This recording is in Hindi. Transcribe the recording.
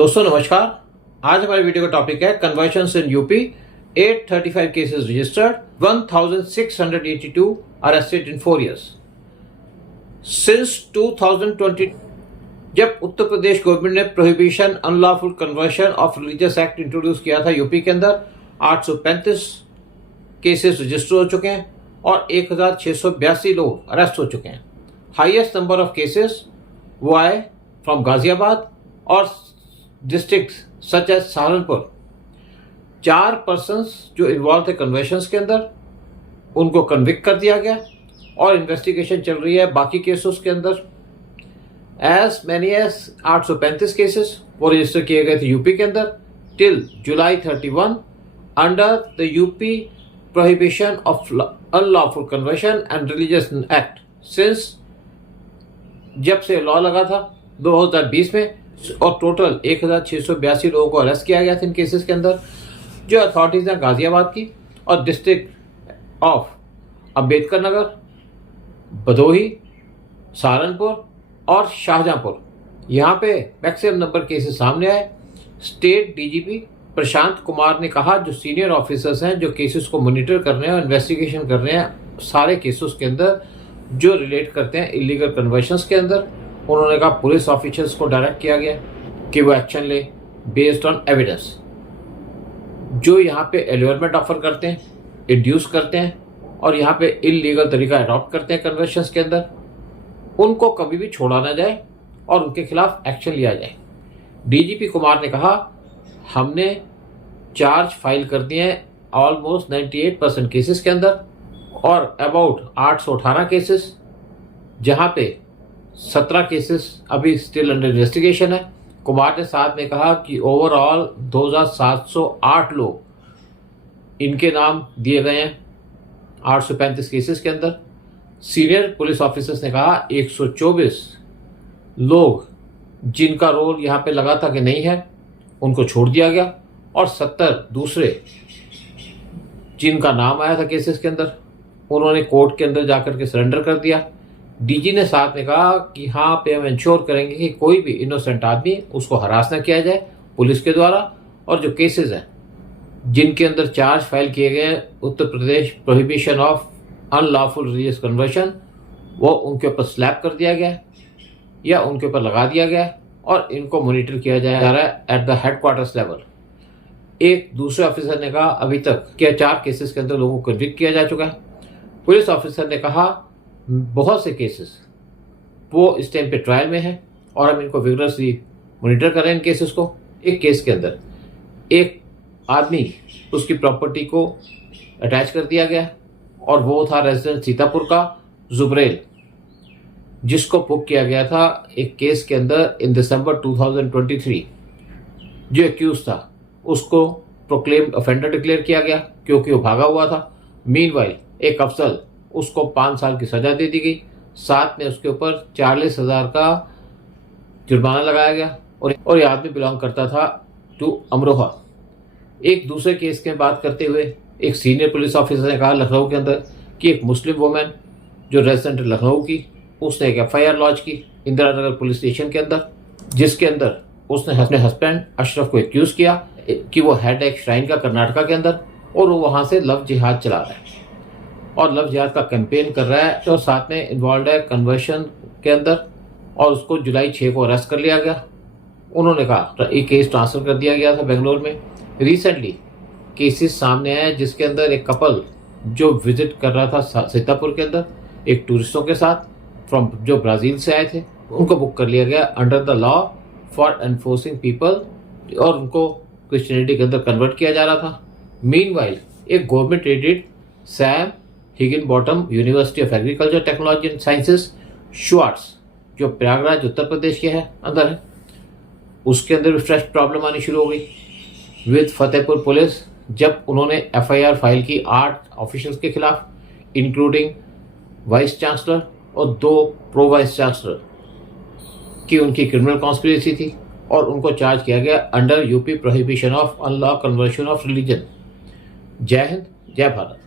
दोस्तों नमस्कार। आज हमारे वीडियो का टॉपिक है conversions in UP. 835 cases registered, 1682 arrested in 4 years। Since 2020 जब उत्तर प्रदेश गवर्नमेंट ने prohibition unlawful conversion of religious act introduce किया था यूपी के अंदर, 835 केसेस रजिस्टर हो चुके हैं और 1682 लोग अरेस्ट हो चुके हैं। हाईएस्ट नंबर ऑफ केसेस वो आए फ्रॉम गाजियाबाद और district such as Saharanpur. 4 persons जो इन्वॉल्व थे कन्वर्शंस के अंदर, उनको कन्विक्ट कर दिया गया और इन्वेस्टिगेशन चल रही है बाकी केसेस के अंदर। एज मैनी एज 835 केसेस वो रजिस्टर किए गए थे यूपी के अंदर till July 31 under the UP prohibition of unlawful conversion and religious act. Since जब से लॉ लगा था 2020 में, और टोटल 1682 लोगों को अरेस्ट किया गया था इन केसेस के अंदर, जो अथॉरिटीज हैं गाजियाबाद की और डिस्ट्रिक्ट ऑफ अंबेडकर नगर, भदोही, सहारनपुर और शाहजहांपुर, यहाँ पे मैक्सिमम नंबर केसेस सामने आए। स्टेट डीजीपी प्रशांत कुमार ने कहा जो सीनियर ऑफिसर्स हैं जो केसेस को मॉनिटर कर रहे हैं और इन्वेस्टिगेशन कर रहे हैं सारे केसेस के अंदर जो रिलेट करते हैं इलीगल कन्वर्शंस के अंदर, उन्होंने कहा पुलिस ऑफिसर्स को डायरेक्ट किया गया कि वो एक्शन ले बेस्ड ऑन एविडेंस। जो यहाँ पे एल्योरमेंट ऑफर करते हैं, इंड्यूस करते हैं और यहाँ पे इलीगल तरीका अडॉप्ट करते हैं कन्वर्शंस के अंदर, उनको कभी भी छोड़ा ना जाए और उनके खिलाफ एक्शन लिया जाए। डीजीपी कुमार ने कहा हमने चार्ज फाइल कर दिए हैं ऑलमोस्ट 98% केसेस के अंदर और अबाउट 818 केसेस, जहाँ पे 17 केसेस अभी स्टिल अंडर इन्वेस्टिगेशन है। कुमार ने साथ में कहा कि ओवरऑल 2708 लोग इनके नाम दिए गए हैं 835 केसेस के अंदर। सीनियर पुलिस ऑफिसर्स ने कहा 124 लोग जिनका रोल यहाँ पे लगा था कि नहीं है उनको छोड़ दिया गया और 70 दूसरे जिनका नाम आया था केसेस के अंदर उन्होंने कोर्ट के अंदर जाकर के सरेंडर कर दिया। डीजी ने साथ में कहा कि हाँ पे हम इंश्योर करेंगे कि कोई भी इनोसेंट आदमी उसको हरास न किया जाए पुलिस के द्वारा, और जो केसेस हैं जिनके अंदर चार्ज फाइल किए गए हैं Uttar Pradesh prohibition of unlawful religious conversion, वो उनके ऊपर स्लैप कर दिया गया या उनके ऊपर लगा दिया गया और इनको मॉनिटर किया जा रहा है एट द हेडक्वार्टर्स लेवल। एक दूसरे ऑफिसर ने कहा अभी तक क्या 4 केसेस के अंदर लोगों को कन्विक्ट किया जा चुका है। पुलिस ऑफिसर ने कहा बहुत से केसेस वो इस टाइम पे ट्रायल में है और हम इनको विगरसली मॉनिटर कर रहे हैं इन केसेस को। एक केस के अंदर एक आदमी उसकी प्रॉपर्टी को अटैच कर दिया गया और वो था रेजिडेंट सीतापुर का जुबरेल, जिसको बुक किया गया था एक केस के अंदर इन दिसंबर 2023। जो एक्यूज था उसको प्रोक्लेम्ड ऑफेंडर डिक्लेयर किया गया क्योंकि वो भागा हुआ था। मीनवाइल एक अफसर उसको 5 साल की सजा दे दी गई, साथ में उसके ऊपर 40,000 का जुर्माना लगाया गया और ये आदमी बिलोंग करता था टू अमरोहा। एक दूसरे केस की बात करते हुए एक सीनियर पुलिस ऑफिसर ने कहा लखनऊ के अंदर कि एक मुस्लिम वुमेन जो रेजिडेंट लखनऊ की, उसने एक FIR लॉन्च की इंदिरा नगर पुलिस स्टेशन के अंदर, जिसके अंदर उसने अपने हस्बैंड अशरफ को एक्यूज किया कि वो हेड एक श्राइन का कर्नाटका के अंदर और वो वहाँ से लव जिहाद चला रहा है और लव जिहाद का कैंपेन कर रहा है और साथ में इन्वॉल्व है कन्वर्शन के अंदर, और उसको जुलाई 6 को अरेस्ट कर लिया गया। उन्होंने कहा एक केस ट्रांसफ़र कर दिया गया था बेंगलोर में। रिसेंटली केसेस सामने आए जिसके अंदर एक कपल जो विजिट कर रहा था सीतापुर के अंदर एक टूरिस्टों के साथ फ्रॉम जो ब्राज़ील से आए थे, उनको बुक कर लिया गया under the law for enforcing people और उनको क्रिश्चियनिटी के अंदर कन्वर्ट किया जा रहा था। मीनवाइल एक government aided Sam Higginbottom University of Agriculture Technology and Sciences SHUATS जो प्रयागराज उत्तर प्रदेश के है अंदर है, उसके अंदर भी फ्रेश प्रॉब्लम आनी शुरू हो गई विद फतेहपुर पुलिस जब उन्होंने FIR फाइल की 8 ऑफिशियल्स के खिलाफ इंक्लूडिंग वाइस चांसलर और 2 प्रो वाइस चांसलर की उनकी क्रिमिनल कॉन्स्पिरेसी थी और उनको चार्ज किया गया under UP prohibition of unlaw conversion of religion. जय हिंद, जय भारत।